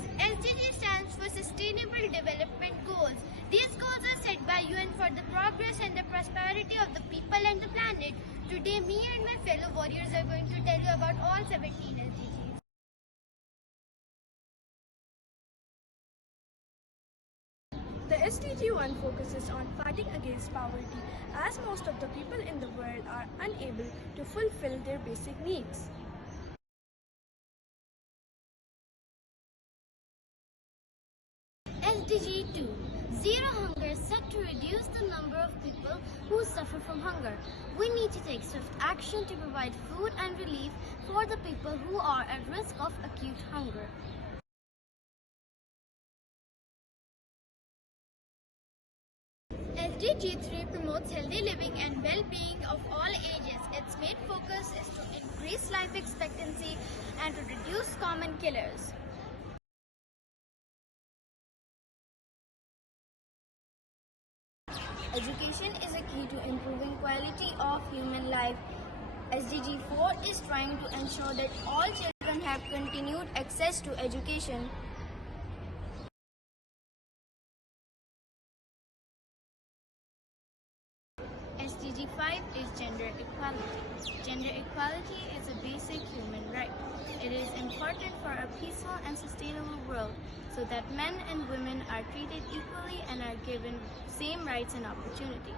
SDGs. SDG stands for Sustainable Development Goals. These goals are set by UN for the progress and the prosperity of the people and the planet. Today, me and my fellow warriors are going to tell you about all 17 SDGs. The SDG 1 focuses on fighting against poverty, as most of the people in the world are unable to fulfill their basic needs. SDG 2. Zero hunger is set to reduce the number of people who suffer from hunger. We need to take swift action to provide food and relief for the people who are at risk of acute hunger. SDG 3 promotes healthy living and well-being of all ages. Its main focus is to increase life expectancy and to reduce common killers. Education is a key to improving quality of human life. SDG 4 is trying to ensure that all children have continued access to education. SDG 5 is gender equality. Gender equality is a basic human right. It is important for a peaceful and sustainable world so that men and women are treated equally and are given same rights and opportunities.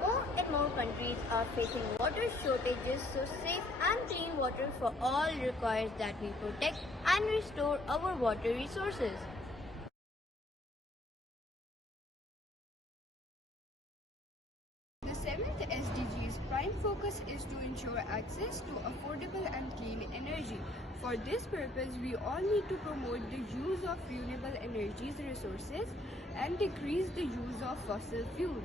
More and more countries are facing water shortages, so safe and clean water for all requires that we protect and restore our water resources. The seventh SDG's prime focus is to ensure access to affordable and clean energy. For this purpose, we all need to promote the use of renewable energies resources and decrease the use of fossil fuels.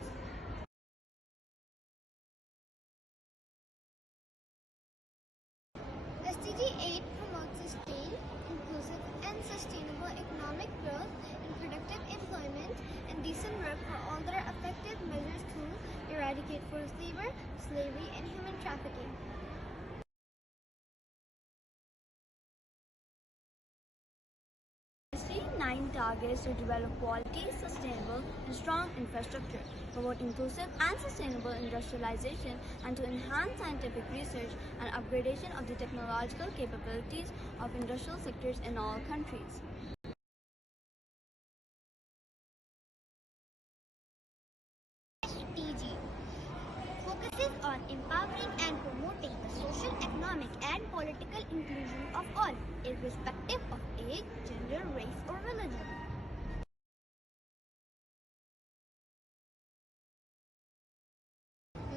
SDG 8 promotes sustained, inclusive and sustainable economic growth and productive employment and decent work for all that are effective measures to eradicate forced labor, slavery and human trafficking. SDG 9 targets to develop quality, sustainable and strong infrastructure, promote inclusive and sustainable industrialization, and to enhance scientific research and upgradation of the technological capabilities of industrial sectors in all countries. SDG focuses on empowering and promoting the social, economic and political inclusion of all, irrespective of age, gender, race or religion.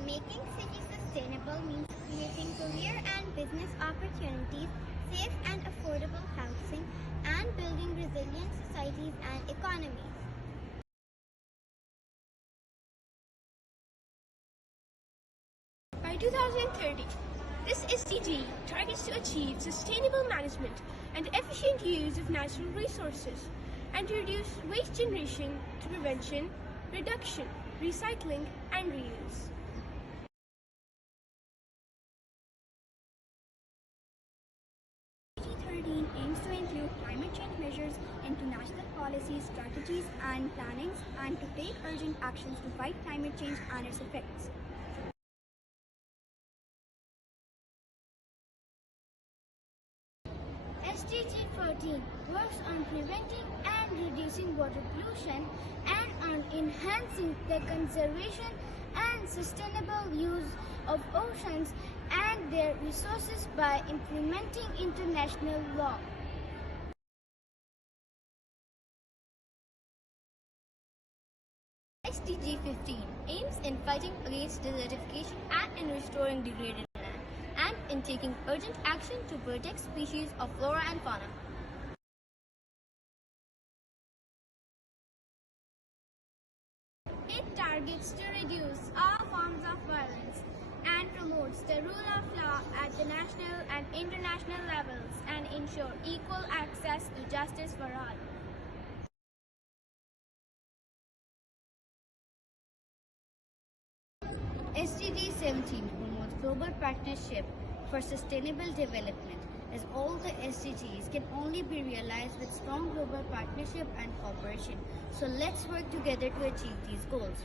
Making cities sustainable means creating career and business opportunities, safe and affordable housing, and building resilient societies and economies. By 2030, this SDG targets to achieve sustainable management and efficient use of natural resources and to reduce waste generation to prevention, reduction, recycling, and reuse. SDG 13 aims to include climate change measures into national policies, strategies, and plannings and to take urgent actions to fight climate change and its effects. SDG 14 works on preventing and reducing water pollution and on enhancing the conservation and sustainable use of oceans and their resources by implementing international law. SDG 15 aims in fighting against desertification and in restoring degraded land, and in taking urgent action to protect species of flora and fauna. It targets to reduce all forms of violence and promotes the rule of law at the national and international levels and ensure equal access to justice for all. SDG 17 promotes global partnership for sustainable development, as all the SDGs can only be realized with strong global partnership and cooperation. So let's work together to achieve these goals.